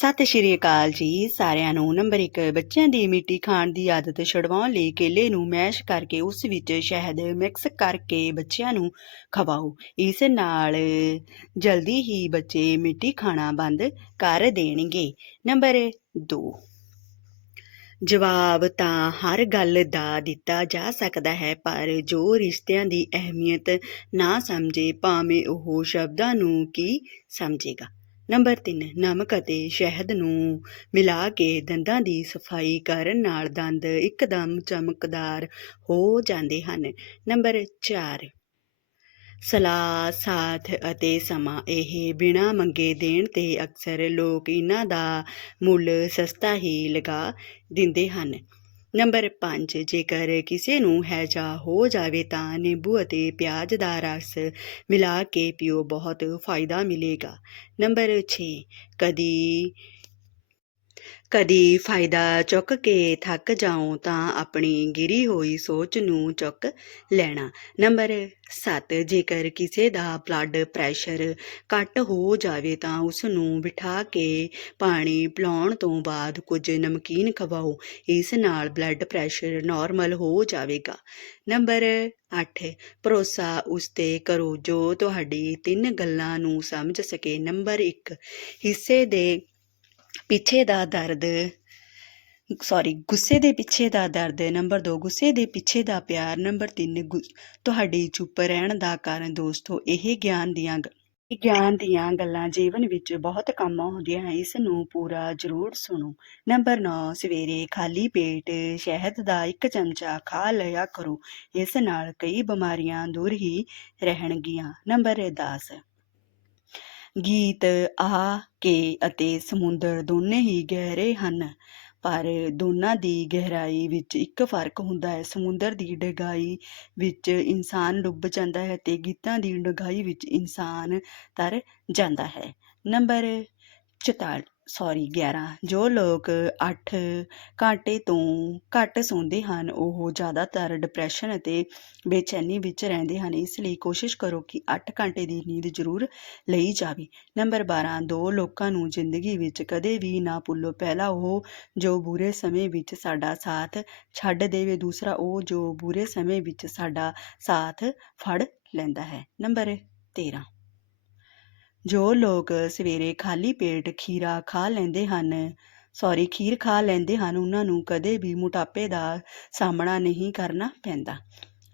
ਸਤਿ ਸ਼੍ਰੀ ਅਕਾਲ ਜੀ ਸਾਰਿਆਂ ਨੂੰ। ਨੰਬਰ 1 ਬੱਚਿਆਂ ਦੀ ਮਿੱਟੀ ਖਾਣ ਦੀ ਆਦਤ ਛੁਡਵਾਉਣ ਲਈ ਕੇਲੇ ਨੂੰ ਮੈਸ਼ ਕਰਕੇ ਉਸ ਵਿੱਚ ਸ਼ਹਿਦ ਮਿਕਸ ਕਰਕੇ ਬੱਚਿਆਂ ਨੂੰ ਖਵਾਓ। ਇਸ ਨਾਲ ਜਲਦੀ ਹੀ ਬੱਚੇ ਮਿੱਟੀ ਖਾਣਾ ਬੰਦ ਕਰ ਦੇਣਗੇ। ਨੰਬਰ 2 ਜਵਾਬ ਤਾਂ ਹਰ ਗੱਲ ਦਾ ਦਿੱਤਾ ਜਾ ਸਕਦਾ ਹੈ, ਪਰ ਜੋ ਰਿਸ਼ਤਿਆਂ ਦੀ ਅਹਿਮੀਅਤ ਨਾ ਸਮਝੇ, ਭਾਵੇਂ ਉਹ ਸ਼ਬਦਾਂ ਨੂੰ ਕੀ ਸਮਝੇਗਾ। ਨੰਬਰ 3 ਨਮਕ ਅਤੇ ਸ਼ਹਿਦ ਨੂੰ ਮਿਲਾ ਕੇ ਦੰਦਾਂ ਦੀ ਸਫ਼ਾਈ ਕਰਨ ਨਾਲ ਦੰਦ ਇੱਕਦਮ ਚਮਕਦਾਰ ਹੋ ਜਾਂਦੇ ਹਨ। ਨੰਬਰ 4 ਸਲਾਹ, ਸਾਥ ਅਤੇ ਸਮਾਂ। ਇਹ ਬਿਨਾਂ ਮੰਗੇ ਦੇਣ ਤੇ ਅਕਸਰ ਲੋਕ ਇਹਨਾਂ ਦਾ ਮੁੱਲ ਸਸਤਾ ਹੀ ਲਗਾ ਦਿੰਦੇ ਹਨ। ਨੰਬਰ 5 ਜੇਕਰ ਕਿਸੇ ਨੂੰ ਹੈਜਾ ਹੋ ਜਾਵੇ ਤਾਂ ਨਿੰਬੂ ਅਤੇ ਪਿਆਜ਼ ਦਾ ਰਸ ਮਿਲਾ ਕੇ ਪੀਓ, ਬਹੁਤ ਫਾਇਦਾ ਮਿਲੇਗਾ। ਨੰਬਰ 6 ਕਦੀ ਕਦੀ ਫਾਇਦਾ ਚੁੱਕ ਕੇ ਥੱਕ ਜਾਓ ਤਾਂ ਆਪਣੀ ਗਿਰੀ ਹੋਈ ਸੋਚ ਨੂੰ ਚੁੱਕ ਲੈਣਾ। ਨੰਬਰ 7 ਜੇਕਰ ਕਿਸੇ ਦਾ ਬਲੱਡ ਪ੍ਰੈਸ਼ਰ ਘੱਟ ਹੋ ਜਾਵੇ ਤਾਂ ਉਸ ਨੂੰ ਬਿਠਾ ਕੇ ਪਾਣੀ ਪਿਲਾਉਣ ਤੋਂ ਬਾਅਦ ਕੁਝ ਨਮਕੀਨ ਖਵਾਓ। ਇਸ ਨਾਲ ਬਲੱਡ ਪ੍ਰੈਸ਼ਰ ਨਾਰਮਲ ਹੋ ਜਾਵੇਗਾ। ਨੰਬਰ 8 ਭਰੋਸਾ ਉਸ ਤੇ ਕਰੋ ਜੋ ਤੁਹਾਡੀ ਤਿੰਨ ਗੱਲਾਂ ਨੂੰ ਸਮਝ ਸਕੇ। ਨੰਬਰ 1 ਹਿੱਸੇ ਦੇ ਪਿੱਛੇ ਦਾ ਦਰਦ ਸੌਰੀ ਗੁੱਸੇ ਦੇ ਪਿੱਛੇ ਦਾ ਦਰਦ ਨੰਬਰ 2 ਗੁੱਸੇ ਦੇ ਪਿੱਛੇ ਦਾ ਪਿਆਰ ਨੰਬਰ 3 ਤੁਹਾਡੀ ਚੁੱਪ ਰਹਿਣ ਦਾ ਕਾਰਨ ਦੋਸਤੋ, ਇਹ ਗਿਆਨ ਦੀਆਂ ਗਿਆਨ ਦੀਆਂ ਗੱਲਾਂ ਜੀਵਨ ਵਿੱਚ ਬਹੁਤ ਕੰਮ ਆਉਂਦੀਆਂ ਹਨ, ਇਸ ਨੂੰ ਪੂਰਾ ਜ਼ਰੂਰ ਸੁਣੋ। ਨੰਬਰ 9 ਸਵੇਰੇ ਖਾਲੀ ਪੇਟ ਸ਼ਹਿਦ ਦਾ ਇੱਕ ਚਮਚਾ ਖਾ ਲਿਆ ਕਰੋ, ਇਸ ਨਾਲ ਕਈ ਬਿਮਾਰੀਆਂ ਦੂਰ ਹੀ ਰਹਿਣਗੀਆਂ। ਨੰਬਰ 10 ਗੀਤ ਆ ਕੇ ਅਤੇ ਸਮੁੰਦਰ ਦੋਨੇ ਹੀ ਗਹਿਰੇ ਹਨ। ਪਰ ਦੋਨਾਂ ਦੀ ਗਹਿਰਾਈ ਵਿੱਚ ਇੱਕ ਫ਼ਰਕ ਹੁੰਦਾ ਹੈ। ਸਮੁੰਦਰ ਦੀ ਡਗਾਈ ਵਿੱਚ ਇਨਸਾਨ ਡੁੱਬ ਜਾਂਦਾ ਹੈ ਤੇ ਗੀਤਾਂ ਦੀ ਡਗਾਈ ਵਿੱਚ ਇਨਸਾਨ ਤਰ ਜਾਂਦਾ ਹੈ। ਨੰਬਰ 44 ਸੌਰੀ 11 ਜੋ ਲੋਕ 8 ਘੰਟੇ ਤੋਂ ਘੱਟ ਸੌਂਦੇ ਹਨ, ਉਹ ਜ਼ਿਆਦਾਤਰ ਡਿਪਰੈਸ਼ਨ ਅਤੇ ਬੇਚੈਨੀ ਵਿੱਚ ਰਹਿੰਦੇ ਹਨ। ਇਸ ਲਈ ਕੋਸ਼ਿਸ਼ ਕਰੋ ਕਿ 8 ਘੰਟੇ ਦੀ ਨੀਂਦ ਜ਼ਰੂਰ ਲਈ ਜਾਵੇ। ਨੰਬਰ 12 ਦੋ ਲੋਕਾਂ ਨੂੰ ਜ਼ਿੰਦਗੀ ਵਿੱਚ ਕਦੇ ਵੀ ਨਾ ਭੁੱਲੋ। ਪਹਿਲਾ ਉਹ ਜੋ ਬੁਰੇ ਸਮੇਂ ਵਿੱਚ ਸਾਡਾ ਸਾਥ ਛੱਡ ਦੇਵੇ, ਦੂਸਰਾ ਉਹ ਜੋ ਬੁਰੇ ਸਮੇਂ ਵਿੱਚ ਸਾਡਾ ਸਾਥ ਫੜ ਲੈਂਦਾ ਹੈ। ਨੰਬਰ 13 ਜੋ ਲੋਕ ਸਵੇਰੇ ਖਾਲੀ ਪੇਟ ਖੀਰਾ ਖਾ ਲੈਂਦੇ ਹਨ, ਸੌਰੀ ਖੀਰ ਖਾ ਲੈਂਦੇ ਹਨ, ਉਹਨਾਂ ਨੂੰ ਕਦੇ ਵੀ ਮੋਟਾਪੇ ਦਾ ਸਾਹਮਣਾ ਨਹੀਂ ਕਰਨਾ ਪੈਂਦਾ।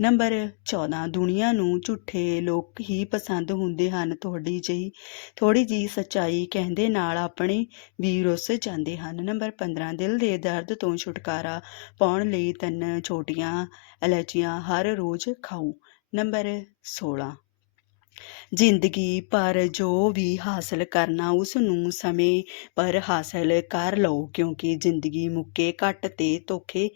ਨੰਬਰ 14 ਦੁਨੀਆ ਨੂੰ ਝੂਠੇ ਲੋਕ ਹੀ ਪਸੰਦ ਹੁੰਦੇ ਹਨ। ਤੁਹਾਡੀ ਜਿਹੀ ਥੋੜੀ ਜੀ ਸੱਚਾਈ ਕਹਿੰਦੇ ਨਾਲ ਆਪਣੇ ਵੀ ਰੁੱਸ ਜਾਂਦੇ ਹਨ। ਨੰਬਰ 15 ਦਿਲ ਦੇ ਦਰਦ ਤੋਂ ਛੁਟਕਾਰਾ ਪਾਉਣ ਲਈ ਤਿੰਨ ਛੋਟੀਆਂ ਇਲਾਚੀਆਂ ਹਰ ਰੋਜ਼ ਖਾਓ। ਨੰਬਰ 16 ਜ਼ਿੰਦਗੀ ਪਰ ਜੋ ਵੀ ਹਾਸਲ ਕਰਨਾ ਉਸ ਨੂੰ ਸਮੇਂ ਪਰ ਹਾਸਲ ਕਰ ਲਓ, ਕਿਉਂਕਿ ਜ਼ਿੰਦਗੀ ਮੁੱਕੇ ਘੱਟ ਤੇ ਧੋਖੇ,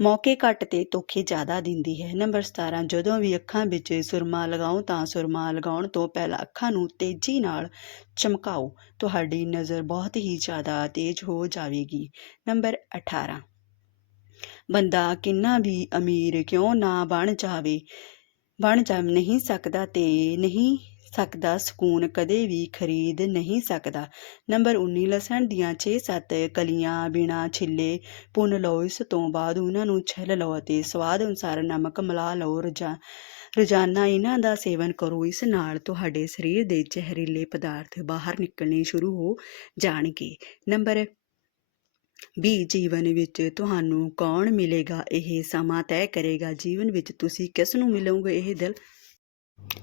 ਮੌਕੇ ਘੱਟ ਤੇ ਧੋਖੇ ਜ਼ਿਆਦਾ ਦਿੰਦੀ ਹੈ। ਨੰਬਰ 17 ਜਦੋਂ ਵੀ ਅੱਖਾਂ ਵਿੱਚ ਸੁਰਮਾ ਲਗਾਓ ਤਾਂ ਸੁਰਮਾ ਲਗਾਉਣ ਤੋਂ ਪਹਿਲਾਂ ਅੱਖਾਂ ਨੂੰ ਤੇਜ਼ੀ ਨਾਲ ਚਮਕਾਓ। ਤੁਹਾਡੀ ਨਜ਼ਰ ਬਹੁਤ ਹੀ ਜ਼ਿਆਦਾ ਤੇਜ਼ ਹੋ ਜਾਵੇਗੀ। ਨੰਬਰ 18 ਬੰਦਾ ਕਿੰਨਾ ਵੀ ਅਮੀਰ ਕਿਉਂ ਨਾ ਬਣ ਜਾਵੇ ਬਣ ਜਾ ਨਹੀਂ ਸਕਦਾ ਤੇ ਨਹੀਂ ਸਕਦਾ ਸਕੂਨ, ਕਦੇ ਵੀ ਖਰੀਦ ਨਹੀਂ ਸਕਦਾ। ਨੰਬਰ 19 ਲਸਣ ਦੀਆਂ 6-7 ਕਲੀਆਂ ਬਿਨਾ ਛਿੱਲੇ ਭੁੰਨ ਲਓ, ਇਸ ਤੋਂ ਬਾਅਦ ਉਹਨਾਂ ਨੂੰ ਛਿੱਲ ਲਓ ਅਤੇ ਸਵਾਦ ਅਨੁਸਾਰ ਨਮਕ ਮਿਲਾ ਲਓ। ਰੋਜ਼ਾ, ਰੋਜ਼ਾਨਾ ਇਹਨਾਂ ਦਾ ਸੇਵਨ ਕਰੋ, ਇਸ ਨਾਲ ਤੁਹਾਡੇ ਸਰੀਰ ਦੇ ਜ਼ਹਿਰੀਲੇ ਪਦਾਰਥ ਬਾਹਰ ਨਿਕਲਣੇ ਸ਼ੁਰੂ ਹੋ ਜਾਣਗੇ। ਨੰਬਰ ਵੀ ਜੀਵਨ ਵਿੱਚ ਤੁਹਾਨੂੰ ਕੌਣ ਮਿਲੇਗਾ? ਇਹ ਸਮਾਂ ਤੈਅ ਕਰੇਗਾ। ਜੀਵਨ ਵਿੱਚ ਤੁਸੀਂ ਕਿਸ ਨੂੰ ਮਿਲੋਗੇ? ਇਹ ਦਿਲ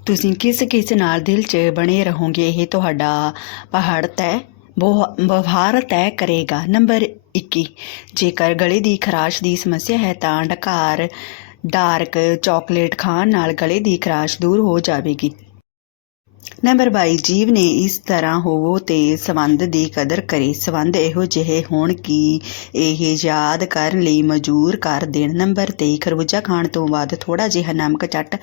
ਤੁਸੀਂ ਕਿਸ ਕਿਸ ਨਾਲ ਦਿਲ 'ਚ ਬਣੇ ਰਹੋਗੇ? ਇਹ ਤੁਹਾਡਾ ਪਹਾੜ ਤੈਅ, ਬਹੁ- ਵਿਵਹਾਰ ਤੈਅ ਕਰੇਗਾ। ਨੰਬਰ 21 ਜੇਕਰ ਗਲੇ ਦੀ ਖਰਾਸ਼ ਦੀ ਸਮੱਸਿਆ ਹੈ ਤਾਂ ਡਕਾਰ, ਡਾਰਕ ਚਾਕਲੇਟ ਖਾਣ ਨਾਲ ਗਲੇ ਦੀ ਖਰਾਸ਼ ਦੂਰ ਹੋ ਜਾਵੇਗੀ। ਨੰਬਰ 22 ਜੀਵ ਨੇ ਇਸ ਤਰ੍ਹਾਂ ਹੋਵੋ ਤੇ ਸੰਬੰਧ ਦੀ ਕਦਰ ਕਰੇ। ਸੰਬੰਧ ਇਹੋ ਜਿਹੇ ਹੋਣ ਕਿ ਇਹ ਯਾਦ ਕਰਨ ਲਈ ਮਜ਼ੂਰ ਕਰ ਦੇਣ। ਨੰਬਰ 23 ਖਰਬੂਜਾ ਖਾਣ ਤੋਂ ਬਾਅਦ ਥੋੜਾ ਜਿਹਾ ਨਮਕ ਚੱਟ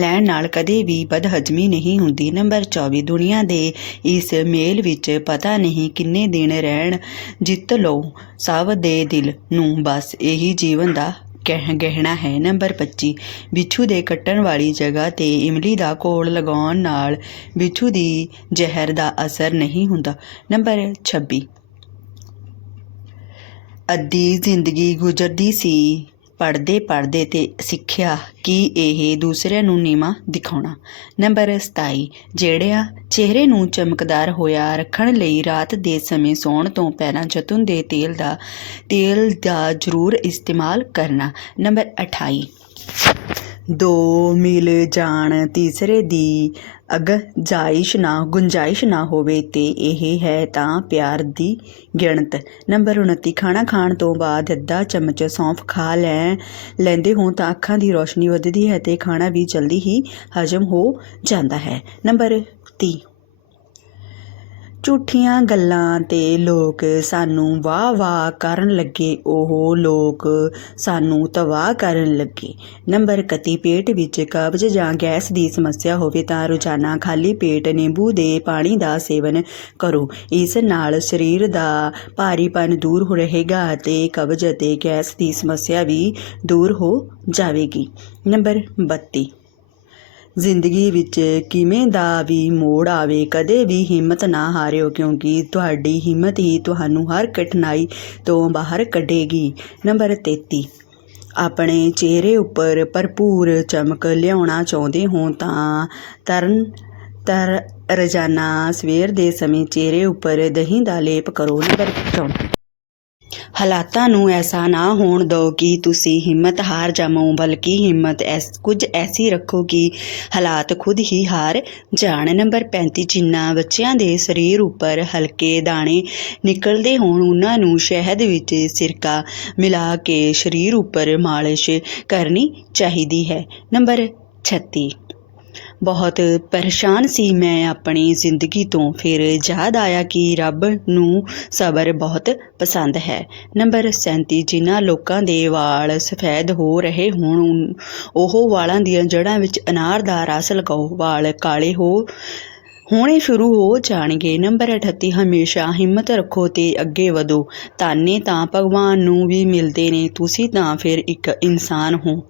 ਲੈਣ ਨਾਲ ਕਦੇ ਵੀ ਬਦਹਜ਼ਮੀ ਨਹੀਂ ਹੁੰਦੀ। ਨੰਬਰ 24 ਦੁਨੀਆ ਦੇ ਇਸ ਮੇਲ ਵਿੱਚ ਪਤਾ ਨਹੀਂ ਕਿੰਨੇ ਦਿਨ ਰਹਿਣ ਜਿੱਤ ਲਓ, ਸਭ ਦੇ ਦਿਲ ਨੂੰ। ਬਸ ਇਹੀ ਜੀਵਨ ਦਾ ਕਹਿ, ਗਹਿਣਾ ਹੈ। ਨੰਬਰ 25 ਬਿੱਛੂ ਦੇ ਕੱਟਣ ਵਾਲੀ ਜਗ੍ਹਾ ਤੇ ਇਮਲੀ ਦਾ ਕੋਲ ਲਗਾਉਣ ਨਾਲ ਬਿੱਛੂ ਦੀ ਜ਼ਹਿਰ ਦਾ ਅਸਰ ਨਹੀਂ ਹੁੰਦਾ। ਨੰਬਰ 26 ਅੱਧੀ ਜ਼ਿੰਦਗੀ ਗੁਜ਼ਰਦੀ ਸੀ। ਪੜ੍ਹਦੇ ਪੜ੍ਹਦੇ ਤੇ ਸਿੱਖਿਆ ਕਿ ਇਹ ਦੂਸਰਿਆਂ ਨੂੰ ਨੀਵਾਂ ਦਿਖਾਉਣਾ? ਨੰਬਰ 27 ਜਿਹੜਿਆਂ ਚਿਹਰੇ ਨੂੰ ਚਮਕਦਾਰ ਹੋਇਆ ਰੱਖਣ ਲਈ ਰਾਤ ਦੇ ਸਮੇਂ ਸੌਣ ਤੋਂ ਪਹਿਲਾਂ ਜੈਤੂਨ ਦੇ ਤੇਲ ਦਾ ਤੇਲ ਦਾ ਜ਼ਰੂਰ ਇਸਤੇਮਾਲ ਕਰਨਾ। ਨੰਬਰ 28 ਦੋ ਮਿਲ ਜਾਣ ਤੀਸਰੇ ਦੀ। ਅਗਜਾਇਸ਼ ਨਾ, ਗੁੰਜਾਇਸ਼ ਨਾ ਹੋਵੇ ਤੇ ਇਹ ਹੈ ਤਾਂ ਪਿਆਰ ਦੀ ਗਿਣਤ। ਨੰਬਰ 29 ਖਾਣਾ ਖਾਣ ਤੋਂ ਬਾਅਦ ਅੱਧਾ ਚਮਚ ਸੌਂਫ ਖਾ ਲੈ। ਲੈਂਦੇ ਹੋ ਤਾਂ ਅੱਖਾਂ ਦੀ ਰੋਸ਼ਨੀ ਵੱਧਦੀ ਹੈ ਤੇ ਖਾਣਾ ਵੀ ਜਲਦੀ ਹੀ ਹਜਮ ਹੋ ਜਾਂਦਾ ਹੈ। ਨੰਬਰ 30 ਝੂਠੀਆਂ ਗੱਲਾਂ ਤੇ ਲੋਕ ਸਾਨੂੰ ਵਾਹ ਵਾਹ ਕਰਨ ਲੱਗੇ, ਉਹ ਲੋਕ ਸਾਨੂੰ ਤਬਾਹ ਕਰਨ ਲੱਗੇ। ਨੰਬਰ 31 ਪੇਟ ਵਿੱਚ ਕਬਜ਼ ਜਾਂ ਗੈਸ ਦੀ ਸਮੱਸਿਆ ਹੋਵੇ ਤਾਂ ਰੋਜ਼ਾਨਾ ਖਾਲੀ ਪੇਟ ਨਿੰਬੂ ਦੇ ਪਾਣੀ ਦਾ ਸੇਵਨ ਕਰੋ। ਇਸ ਨਾਲ ਸਰੀਰ ਦਾ ਭਾਰੀਪਨ ਦੂਰ ਹੋ ਰਹੇਗਾ ਅਤੇ ਕਬਜ਼ ਅਤੇ ਗੈਸ ਦੀ ਸਮੱਸਿਆ ਵੀ ਦੂਰ ਹੋ ਜਾਵੇਗੀ। ਨੰਬਰ 32 ਜ਼ਿੰਦਗੀ ਵਿੱਚ ਕਿਵੇਂ ਦਾ ਵੀ ਮੋੜ ਆਵੇ, ਕਦੇ ਵੀ ਹਿੰਮਤ ਨਾ ਹਾਰਿਓ, ਕਿਉਂਕਿ ਤੁਹਾਡੀ ਹਿੰਮਤ ਹੀ ਤੁਹਾਨੂੰ ਹਰ ਕਠਿਨਾਈ ਤੋਂ ਬਾਹਰ ਕੱਢੇਗੀ। ਨੰਬਰ 33 ਆਪਣੇ ਚਿਹਰੇ ਉੱਪਰ ਭਰਪੂਰ ਚਮਕ ਲਿਆਉਣਾ ਚਾਹੁੰਦੇ ਹੋ ਤਾਂ ਤਰਨ ਤਰ ਰੋਜ਼ਾਨਾ ਸਵੇਰ ਦੇ ਸਮੇਂ ਚਿਹਰੇ ਉੱਪਰ ਦਹੀਂ ਦਾ ਲੇਪ ਕਰੋ। ਨੰਬਰ 34 ਹਾਲਾਤਾਂ ਨੂੰ ਐਸਾ ਨਾ ਹੋਣ ਦਿਓ ਕਿ ਤੁਸੀਂ ਹਿੰਮਤ ਹਾਰ ਜਾਵੋ, ਬਲਕਿ ਹਿੰਮਤ ਐਸ, ਕੁਝ ਐਸੀ ਰੱਖੋ ਕਿ ਹਾਲਾਤ ਖੁਦ ਹੀ ਹਾਰ ਜਾਣ। ਨੰਬਰ 35 ਜਿਨ੍ਹਾਂ ਬੱਚਿਆਂ ਦੇ ਸਰੀਰ ਉੱਪਰ ਹਲਕੇ ਦਾਣੇ ਨਿਕਲਦੇ ਹੋਣ, ਉਹਨਾਂ ਨੂੰ ਸ਼ਹਿਦ ਵਿੱਚ ਸਿਰਕਾ ਮਿਲਾ ਕੇ ਸਰੀਰ ਉੱਪਰ ਮਾਲਿਸ਼ ਕਰਨੀ ਚਾਹੀਦੀ ਹੈ। ਨੰਬਰ 36 ਬਹੁਤ ਪਰੇਸ਼ਾਨ ਸੀ ਮੈਂ ਆਪਣੀ ਜ਼ਿੰਦਗੀ ਤੋਂ। ਫਿਰ ਯਾਦ ਆਇਆ ਕਿ ਰੱਬ ਨੂੰ ਸਬਰ ਬਹੁਤ ਪਸੰਦ ਹੈ। ਨੰਬਰ 37 ਜਿਨ੍ਹਾਂ ਲੋਕਾਂ ਦੇ ਵਾਲ ਸਫੈਦ ਹੋ ਰਹੇ ਹੋਣ, ਉਹ ਵਾਲਾਂ ਦੀਆਂ ਜੜ੍ਹਾਂ ਵਿੱਚ ਅਨਾਰ ਦਾ ਰਸ ਲਗਾਓ। ਵਾਲ ਕਾਲੇ ਹੋ, ਹੋਣੇ ਸ਼ੁਰੂ ਹੋ ਜਾਣਗੇ। ਨੰਬਰ 38 ਹਮੇਸ਼ਾ ਹਿੰਮਤ ਰੱਖੋ ਤੇ ਅੱਗੇ ਵਧੋ। ਤਾਨੇ ਤਾਂ ਭਗਵਾਨ ਨੂੰ ਵੀ ਮਿਲਦੇ ਨੇ, ਤੁਸੀਂ ਤਾਂ ਫਿਰ ਇੱਕ ਇਨਸਾਨ ਹੋ।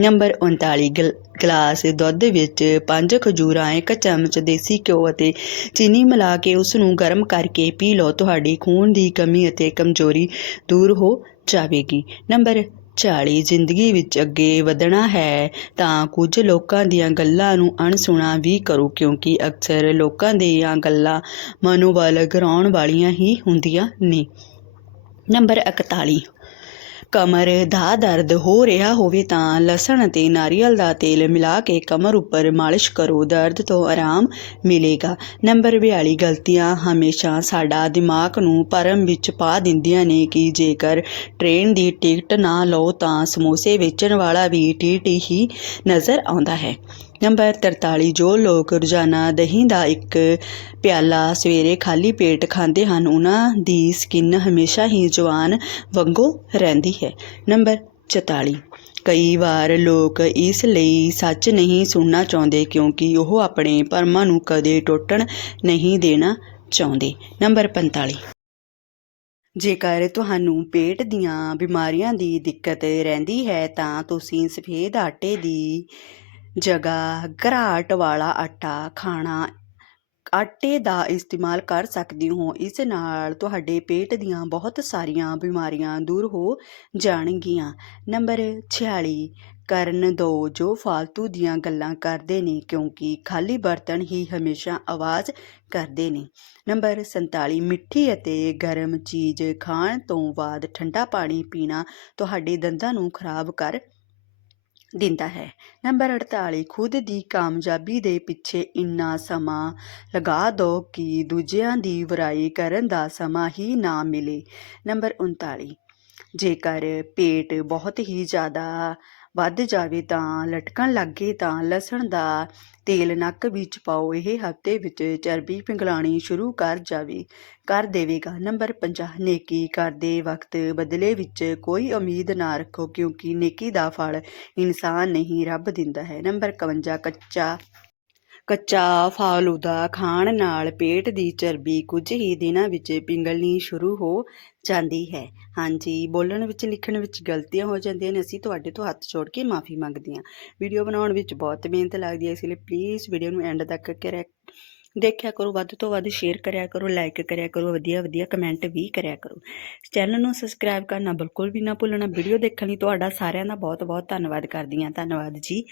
ਨੰਬਰ 39 ਗਲ- ਗਲਾਸ ਦੁੱਧ ਵਿੱਚ ਪੰਜ ਖਜੂਰਾਂ, ਇੱਕ ਚਮਚ ਦੇਸੀ ਘਿਓ ਅਤੇ ਚੀਨੀ ਮਿਲਾ ਕੇ ਉਸ ਨੂੰ ਗਰਮ ਕਰਕੇ ਪੀ ਲਓ। ਤੁਹਾਡੀ ਖੂਨ ਦੀ ਕਮੀ ਅਤੇ ਕਮਜ਼ੋਰੀ ਦੂਰ ਹੋ ਜਾਵੇਗੀ। ਨੰਬਰ 40 ਜ਼ਿੰਦਗੀ ਵਿੱਚ ਅੱਗੇ ਵਧਣਾ ਹੈ ਤਾਂ ਕੁਝ ਲੋਕਾਂ ਦੀਆਂ ਗੱਲਾਂ ਨੂੰ ਅਣਸੁਣਾ ਵੀ ਕਰੋ, ਕਿਉਂਕਿ ਅਕਸਰ ਲੋਕਾਂ ਦੀਆਂ ਗੱਲਾਂ ਮਨੋਬਲ ਗਿਰਾਉਣ ਵਾਲੀਆਂ ਹੀ ਹੁੰਦੀਆਂ ਨੇ। ਨੰਬਰ 41 ਕਮਰ ਦਾ ਦਰਦ ਹੋ ਰਿਹਾ ਹੋਵੇ ਤਾਂ ਲਸਣ ਅਤੇ ਨਾਰੀਅਲ ਦਾ ਤੇਲ ਮਿਲਾ ਕੇ ਕਮਰ ਉੱਪਰ ਮਾਲਿਸ਼ ਕਰੋ, ਦਰਦ ਤੋਂ ਆਰਾਮ ਮਿਲੇਗਾ। ਨੰਬਰ 42 ਗਲਤੀਆਂ ਹਮੇਸ਼ਾ ਸਾਡਾ ਦਿਮਾਗ ਨੂੰ ਭਰਮ ਵਿੱਚ ਪਾ ਦਿੰਦੀਆਂ ਨੇ ਕਿ ਜੇਕਰ ਟ੍ਰੇਨ ਦੀ ਟਿਕਟ ਨਾ ਲਓ ਤਾਂ ਸਮੋਸੇ ਵੇਚਣ ਵਾਲਾ ਵੀ ਟੀਟੀ ਹੀ ਨਜ਼ਰ ਆਉਂਦਾ ਹੈ। ਨੰਬਰ 43 ਜੋ ਲੋਕ ਰੋਜ਼ਾਨਾ ਦਹੀਂ ਦਾ ਇੱਕ ਪਿਆਲਾ ਸਵੇਰੇ ਖਾਲੀ ਪੇਟ ਖਾਂਦੇ ਹਨ, ਉਹਨਾਂ ਦੀ ਸਕਿਨ ਹਮੇਸ਼ਾ ਹੀ ਜਵਾਨ ਵਾਂਗੂ ਰਹਿੰਦੀ ਹੈ। ਨੰਬਰ 44 ਕਈ ਵਾਰ ਲੋਕ ਇਸ ਲਈ ਸੱਚ ਨਹੀਂ ਸੁਣਨਾ ਚਾਹੁੰਦੇ ਕਿਉਂਕਿ ਉਹ ਆਪਣੇ ਭਰਮਾਂ ਨੂੰ ਕਦੇ ਟੁੱਟਣ ਨਹੀਂ ਦੇਣਾ ਚਾਹੁੰਦੇ। ਨੰਬਰ 45 ਜੇਕਰ ਤੁਹਾਨੂੰ ਪੇਟ ਦੀਆਂ ਬਿਮਾਰੀਆਂ ਦੀ ਦਿੱਕਤ ਰਹਿੰਦੀ ਹੈ ਤਾਂ ਤੁਸੀਂ ਸਫੇਦ ਆਟੇ ਦੀ ਜਗ੍ਹਾ, ਘਰਾਟ ਵਾਲਾ ਆਟਾ ਖਾਣਾ। ਆਟੇ ਦਾ ਇਸਤੇਮਾਲ ਕਰ ਸਕਦੇ ਹੋ। ਇਸ ਨਾਲ ਤੁਹਾਡੇ ਪੇਟ ਦੀਆਂ ਬਹੁਤ ਸਾਰੀਆਂ ਬਿਮਾਰੀਆਂ ਦੂਰ ਹੋ ਜਾਣਗੀਆਂ। ਨੰਬਰ 46 ਕਰਨ ਦੋ, ਜੋ ਫਾਲਤੂ ਦੀਆਂ ਗੱਲਾਂ ਕਰਦੇ ਨੇ, ਕਿਉਂਕਿ ਖਾਲੀ ਬਰਤਨ ਹੀ ਹਮੇਸ਼ਾ ਆਵਾਜ਼ ਕਰਦੇ ਨੇ। ਨੰਬਰ 47 ਮਿੱਠੀ ਅਤੇ ਗਰਮ ਚੀਜ਼ ਖਾਣ ਤੋਂ ਬਾਅਦ ਠੰਡਾ ਪਾਣੀ ਪੀਣਾ ਤੁਹਾਡੇ ਦੰਦਾਂ ਨੂੰ ਖਰਾਬ ਕਰ ਦਿੰਦਾ ਹੈ। ਨੰਬਰ 48 ਖੁਦ ਦੀ ਕਾਮਯਾਬੀ ਦੇ ਪਿੱਛੇ ਇੰਨਾ ਸਮਾਂ ਲਗਾ ਦਿਓ ਕਿ ਦੂਜਿਆਂ ਦੀ ਬੁਰਾਈ ਕਰਨ ਦਾ ਸਮਾਂ ਹੀ ਨਾ ਮਿਲੇ। ਨੰਬਰ 39 ਜੇਕਰ ਪੇਟ ਬਹੁਤ ਹੀ ਜ਼ਿਆਦਾ ਵੱਧ ਜਾਵੇ ਤਾਂ, ਲਟਕਣ ਲੱਗੇ ਤਾਂ, ਲਸਣ ਦਾ ਤੇਲ ਨੱਕ ਵਿੱਚ ਪਾਓ। ਇਹ ਹਫ਼ਤੇ ਵਿੱਚ ਚਰਬੀ ਪਿਘਲਾਣੀ ਸ਼ੁਰੂ ਕਰ ਜਾਵੇ। ਕਰ ਦੇਵੇਗਾ। ਨੰਬਰ 50 ਨੇਕੀ ਕਰਦੇ ਵਕਤ ਬਦਲੇ ਵਿੱਚ ਕੋਈ ਉਮੀਦ ਨਾ ਰੱਖੋ, ਕਿਉਂਕਿ ਨੇਕੀ ਦਾ ਫਲ ਇਨਸਾਨ ਨਹੀਂ ਰੱਬ ਦਿੰਦਾ ਹੈ। ਨੰਬਰ 51 ਕੱਚਾ ਕੱਚਾ ਫਾਲੂਦਾ ਖਾਣ ਨਾਲ ਪੇਟ ਦੀ ਚਰਬੀ ਕੁਝ ਹੀ ਦਿਨਾਂ ਵਿੱਚ ਪਿੰਗਲਣੀ ਸ਼ੁਰੂ ਹੋ ਜਾਂਦੀ ਹੈ। ਹਾਂਜੀ, ਬੋਲਣ ਵਿੱਚ, ਲਿਖਣ ਵਿੱਚ ਗਲਤੀਆਂ ਹੋ ਜਾਂਦੀਆਂ ਨੇ, ਅਸੀਂ ਤੁਹਾਡੇ ਤੋਂ ਹੱਥ ਜੋੜ ਕੇ ਮਾਫੀ ਮੰਗਦੇ ਹਾਂ। ਵੀਡੀਓ ਬਣਾਉਣ ਵਿੱਚ ਬਹੁਤ ਮਿਹਨਤ ਲੱਗਦੀ ਹੈ, ਇਸ ਲਈ ਪਲੀਜ਼ ਵੀਡੀਓ ਨੂੰ ਐਂਡ ਤੱਕ ਕਰੇ ਦੇਖਿਆ ਕਰੋ, ਵੱਧ ਤੋਂ ਵੱਧ ਸ਼ੇਅਰ ਕਰਿਆ ਕਰੋ ਲਾਈਕ ਕਰਿਆ ਕਰੋ, ਵਧੀਆ ਵਧੀਆ ਕਮੈਂਟ ਵੀ ਕਰਿਆ ਕਰੋ। ਚੈਨਲ ਨੂੰ ਸਬਸਕ੍ਰਾਈਬ ਕਰਨਾ ਬਿਲਕੁਲ ਵੀ ਨਾ ਭੁੱਲਣਾ, ਵੀਡੀਓ ਦੇਖਣ ਲਈ ਤੁਹਾਡਾ ਸਾਰਿਆਂ ਦਾ ਬਹੁਤ ਬਹੁਤ ਧੰਨਵਾਦ ਕਰਦੀ ਹਾਂ। ਧੰਨਵਾਦ ਜੀ।